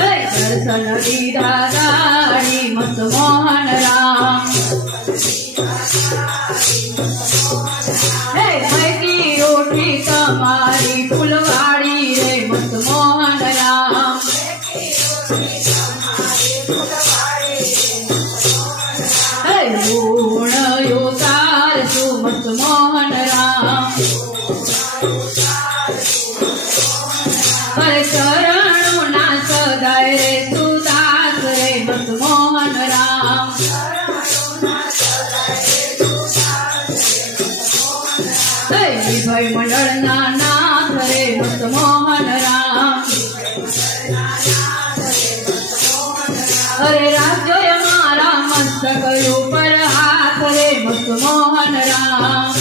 દર્શન દીધા ગાડી મસ્ત મોહન રામ મૈકી રોટી તમારી ફૂલવાડી રે મસ્ત મોહન રામ ગુણ યોતાર છું મસ્ત મોહન રામ ચરણો ના સદાય રે સુદાસ રે મસ્ત મોહન રામ વિભય મંડળ ના નાથ રે મસ્ત મોહન રામ અરે રાજ્ય મારા મસ્તક ઉપર હાથ રે મસ્ત મોહન રામ